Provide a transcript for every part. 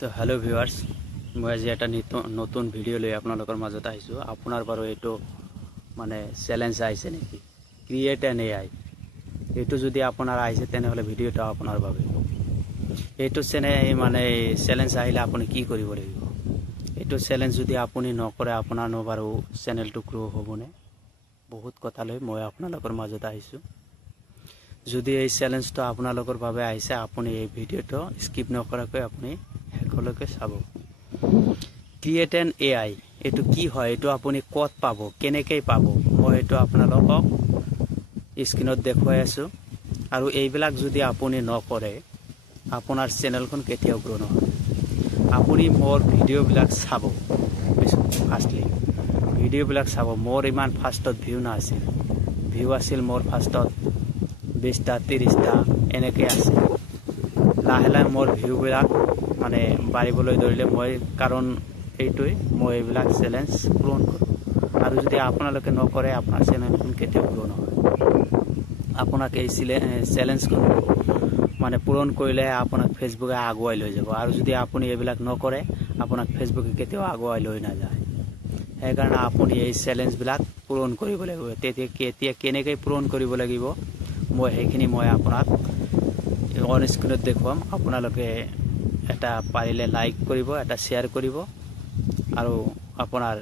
তো hello viewers, মই আজি এটা নতুন ভিডিও লৈ আপোনালোকৰ মাজত আহিছো। আপোনাৰ বাৰু এইটো মানে চ্যালেঞ্জ আহিছে নেকি, ক্ৰিয়েট এন এআই। এইটো যদি আপোনাৰ আহিছে তেনেহলে ভিডিওটা আপোনাৰ বাবে। এইটো মানে চ্যালেঞ্জ আহিলে আপুনি কি কৰিব লাগিব? এইটো চ্যালেঞ্জ যদি আপুনি নকৰে আপোনাৰ বাৰু চেনেলটো গ্ৰো হ'বনে? বহুত কথা লৈ মই আপোনালোকৰ মাজত আহিছো। যদি এই চ্যালেঞ্জটো আপোনালোকৰ বাবে আহিছে আপুনি এই ভিডিওটো স্কিপ নকৰাকৈ আপুনি শেষলৈকে চাব। ক্ৰিয়েট এন এআই এইটো কি হয়, এইটো আপুনি ক'ত পাব, কেনেকৈ পাব, মই এইটো আপোনালোকক স্ক্ৰীনত দেখুৱাই আছো। আৰু এইবিলাক যদি আপুনি নকৰে আপোনাৰ চেনেলখন কেতিয়াও গ্ৰো নহয়। আপুনি মোৰ ভিডিওবিলাক চাব, ফাৰ্ষ্টলি ভিডিওবিলাক চাব। মোৰ ইমান ফাৰ্ষ্টত ভিউ নাছিল, ভিউ আছিল মোৰ ফাৰ্ষ্টত 20টা 30টা এনেকৈ আছে। লাহে লাহে মোৰ ভিউবিলাক মানে বাঢ়িবলৈ ধৰিলে, মই কাৰণ এইটোৱে মই এইবিলাক চ্যালেঞ্জ পূৰণ কৰোঁ। আৰু যদি আপোনালোকে নকৰে আপোনাৰ চেনেলখন কেতিয়াও গ্ৰো নহয়। আপোনাক এই চ্যালেঞ্জখন মানে পূৰণ কৰিলে আপোনাক ফেচবুকে আগুৱাই লৈ যাব। আৰু যদি আপুনি এইবিলাক নকৰে আপোনাক ফেচবুকে কেতিয়াও আগুৱাই লৈ নাযায়। সেইকাৰণে আপুনি এই চ্যালেঞ্জবিলাক পূৰণ কৰিব লাগিব। তেতিয়া কেনেকৈ পূৰণ কৰিব লাগিব মই আপোনাক অন স্ক্ৰীনত দেখুৱাম। আপোনালোকে এটা পাৰিলে লাইক কৰিব, এটা শ্বেয়াৰ কৰিব আৰু আপোনাৰ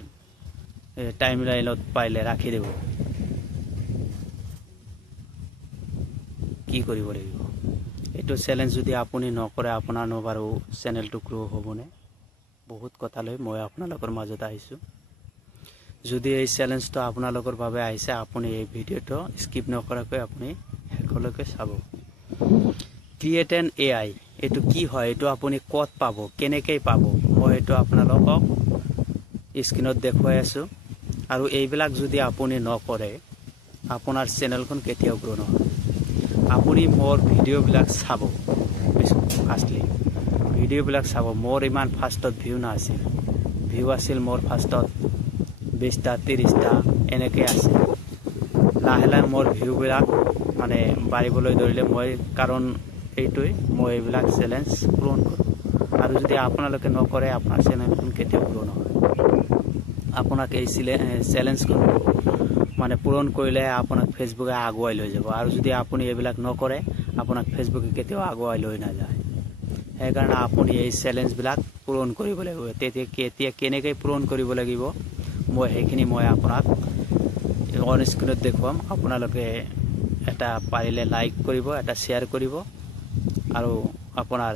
টাইমলাইনত পাৰিলে ৰাখি দিব। কি কৰিব লাগিব এইটো চ্যালেঞ্জ যদি আপুনি নকৰে আপোনাৰ বাৰু চেনেলটো গ্ৰো হ'বনে? বহুত কথা লৈ মই আপোনালোকৰ মাজত আহিছো। যদি এই চ্যালেঞ্জটো আপোনালোকৰ বাবে আহিছে আপুনি এই ভিডিওটো স্কিপ নকৰাকৈ আপুনি শেষলৈকে চাব। ক্ৰিয়েট এন এআই এইটো কি হয়, এইটো আপুনি ক'ত পাব, কেনেকৈ পাব, মই এইটো আপোনালোকক স্ক্ৰীনত দেখুৱাই আছো। আৰু এইবিলাক যদি আপুনি নকৰে আপোনাৰ চেনেলখন কেতিয়াও গ্ৰো নহয়। আপুনি মোৰ ভিডিওবিলাক চাব, ফাৰ্ষ্টলি ভিডিওবিলাক চাব। মোৰ ইমান ফাৰ্ষ্টত ভিউ নাছিল, ভিউ আছিল মোৰ ফাৰ্ষ্টত 20টা 30টা এনেকৈ আছে। লাহে লাহে মোৰ ভিউবিলাক মানে বাঢ়িবলৈ ধৰিলে, মই কাৰণ এইটোৱে মই এইবিলাক চ্যালেঞ্জ পূৰণ কৰোঁ। আৰু যদি আপোনালোকে নকৰে আপোনাৰ চেনেলখন কেতিয়াও গ্ৰো নহয়। আপোনাক এই চ্যালেঞ্জখন মানে পূৰণ কৰিলে আপোনাক ফেচবুকে আগুৱাই লৈ যাব। আৰু যদি আপুনি এইবিলাক নকৰে আপোনাক ফেচবুকে কেতিয়াও আগুৱাই লৈ নাযায়। সেইকাৰণে আপুনি এই চ্যালেঞ্জবিলাক পূৰণ কৰিব লাগিব। তেতিয়া কেনেকৈ পূৰণ কৰিব লাগিব মই আপোনাক অন স্ক্ৰীনত দেখুৱাম। আপোনালোকে এটা পাৰিলে লাইক কৰিব, এটা শ্বেয়াৰ কৰিব আৰু আপোনাৰ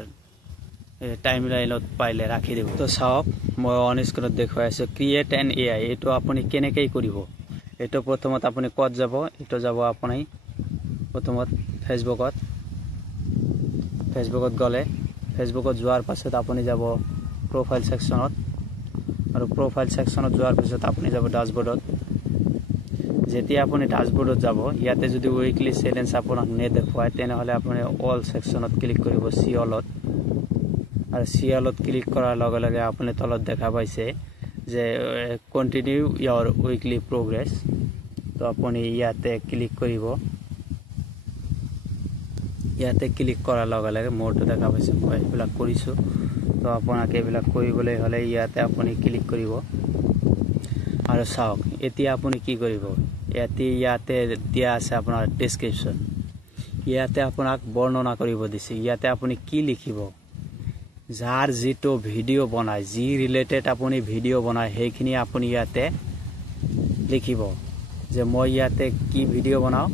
টাইমলাইনত পাৰিলে ৰাখি দিব। তো চাওক, মই অন স্ক্ৰীনত দেখুৱাই আছো ক্ৰিয়েট এন এআই। এইটো আপুনি কেনেকৈ কৰিব? এইটো প্ৰথমত আপুনি ক'ত যাব? এইটো যাব আপুনি প্ৰথমত ফেচবুকত গ'লে, ফেচবুকত যোৱাৰ পাছত আপুনি যাব প্ৰফাইল ছেকশ্যনত। আৰু প্ৰফাইল ছেকশ্যনত যোৱাৰ পিছত আপুনি যাব ডাছবৰ্ডত। যেতিয়া আপুনি ডাছবৰ্ডত যাব, ইয়াতে যদি উইকলি চ্যালেঞ্জ আপোনাক নেদেখুৱায় তেনেহ'লে আপুনি অল ছেকশ্যনত ক্লিক কৰিব, চি অলত। আৰু চি অলত ক্লিক কৰাৰ লগে লগে আপুনি তলত দেখা পাইছে যে কণ্টিনিউ ইয়ৰ উইকলি প্ৰগ্ৰেছ। তো আপুনি ইয়াতে ক্লিক কৰিব। ইয়াতে ক্লিক কৰাৰ লগে লগে মোৰটো দেখা পাইছে, মই এইবিলাক কৰিছোঁ। তো আপোনাক এইবিলাক কৰিবলৈ হ'লে ইয়াতে আপুনি ক্লিক কৰিব। আৰু চাওক এতিয়া আপুনি কি কৰিব, ইয়াতে দিয়া আছে আপোনাৰ ডেছক্ৰিপশ্যন। ইয়াতে আপোনাক বৰ্ণনা কৰিব দিছে। ইয়াতে আপুনি কি লিখিব, যাৰ যিটো ভিডিঅ' বনায়, যি ৰিলেটেড আপুনি ভিডিঅ' বনায় সেইখিনি আপুনি ইয়াতে লিখিব। যে মই ইয়াতে কি ভিডিঅ' বনাওঁ,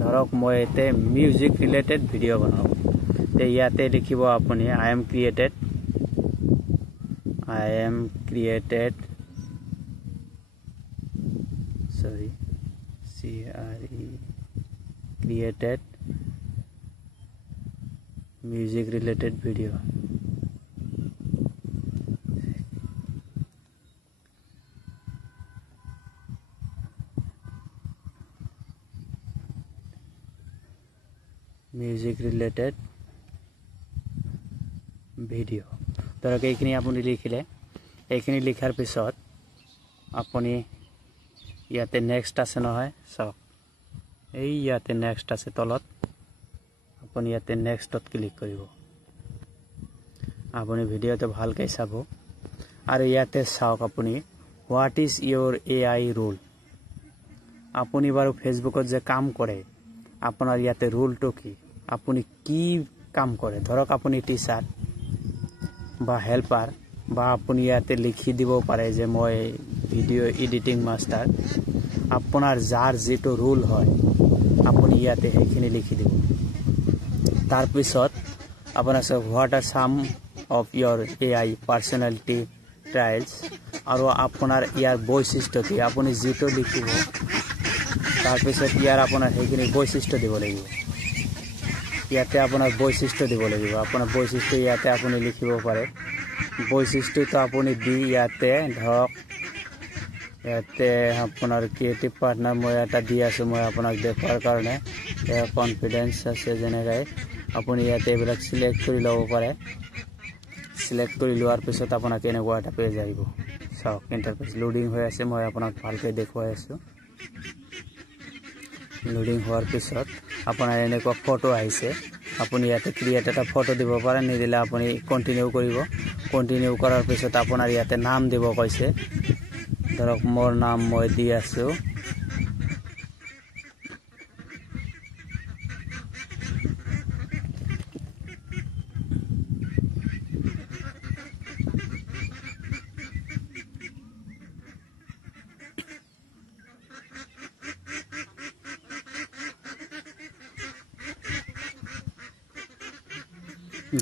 ধৰক মই ইয়াতে মিউজিক ৰিলেটেড ভিডিঅ' বনাওঁ। তো ইয়াতে লিখিব আপুনি I am created music related video'. Music related video', ধৰক এইখিনি আপুনি লিখিলে। এইখিনি লিখাৰ পিছত আপুনি ইয়াতে নেক্সট আছে নহয়, চাওক এই ইয়াতে নেক্সট আছে তলত। আপুনি ইয়াতে নেক্সটত ক্লিক কৰিব। আপুনি ভিডিঅ'টো ভালকৈ চাব আৰু ইয়াতে চাওক আপুনি what is your AI rule আপুনি বাৰু ফেচবুকত যে কাম কৰে আপোনাৰ ইয়াতে ৰুলটো কি আপুনি কি কাম কৰে ধৰক আপুনি টিচাৰ বা হেল্পাৰ বা আপুনি ইয়াতে লিখি দিব পাৰে যে মই ভিডিঅ' এডিটিং মাষ্টাৰ আপোনাৰ যাৰ যেটো ৰুল হয় আপুনি ইয়াতে সেইখিনি লিখি দিব তাৰ পিছত আপোনাৰ what are sum of your AI পাৰ্সোনালিটি ট্ৰায়ালছ আৰু আপোনাৰ ইয়াৰ বৈশিষ্ট্য কি আপুনি যেটো লিখিব তাৰ পিছত ইয়াৰ আপোনাৰ সেইখিনি বৈশিষ্ট্য দিব লাগিব ইয়াতে আপোনাৰ বৈশিষ্ট্য দিব লাগিব আপোনাৰ বৈশিষ্ট্য ইয়াতে আপুনি লিখিব পাৰে বৈশিষ্ট্যটো আপুনি দি ইয়াতে ধৰক ইয়াতে আপোনাৰ ক্ৰিয়েটিভ পাৰ্টনাৰ মই এটা দি আছো মই আপোনাক দেখুৱাৰ কাৰণে কনফিডেন্স আছে যেনেকৈ আপুনি ইয়াতে এইবিলাক সিলেক্ট কৰি ল'ব পাৰে সিলেক্ট কৰি লোৱাৰ পিছত আপোনাক এনেকুৱা এটা পেজ আহিব চাওক ইন্টাৰফেস লোডিং হৈ আছে মই আপোনাক ভালকৈ দেখুৱাই আছো লোডিং হোৱাৰ পিছত আপোনাৰ এনেকুৱা ফটো আহিছে আপুনি ইয়াতে ক্ৰিয়েট এটা ফটো দিব পাৰে নিদিলে আপুনি কন্টিনিউ কৰিব কন্টিনিউ কৰাৰ পিছত আপোনাৰ ইয়াতে নাম দিব কৈছে ধৰক মোৰ নাম মই দি আছো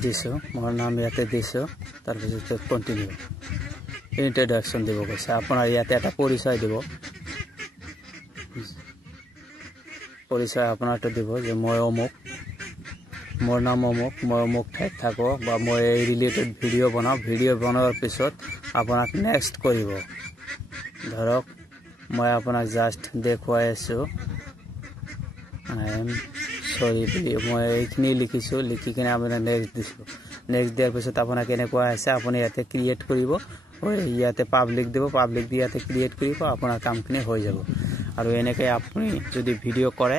দিছো মোৰ নাম ইয়াতে দিছো তাৰ পিছত কন্টিনিউ ইন্ট্ৰোডাকশন দিব কৈছে আপোনাৰ ইয়াতে এটা পৰিচয় দিব পৰিচয় আপোনাৰটো দিব যে মই অমুক মোৰ নাম অমুক মই অমুক ঠাইত থাকো বা মই এই ৰিলেটেড ভিডিঅ' বনাও ভিডিঅ' বনোৱাৰ পিছত আপোনাক নেক্সট কৰিব ধৰক মই আপোনাক জাস্ট দেখুৱাই আছো সৰি মই এইখিনি লিখিছো লিখি কিনে আপোনাক নেক্সট দিছো নেক্সট দিয়াৰ পিছত আপোনাক এনেকুৱা আছে আপুনি ইয়াতে ক্ৰিয়েট কৰিব ইয়াতে পাব্লিক দিব পাব্লিক দি ইয়াতে ক্ৰিয়েট কৰিব আপোনাৰ কামখিনি হৈ যাব আৰু এনেকৈ আপুনি যদি ভিডিঅ' কৰে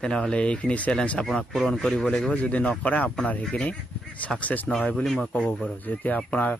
তেনেহলে এইখিনি চ্যালেঞ্জ আপোনাক পূৰণ কৰিব লাগিব যদি নকৰে আপোনাৰ সেইখিনি সাকসেস নহয় বুলি মই ক'ব পাৰো যেতিয়া আপোনাৰ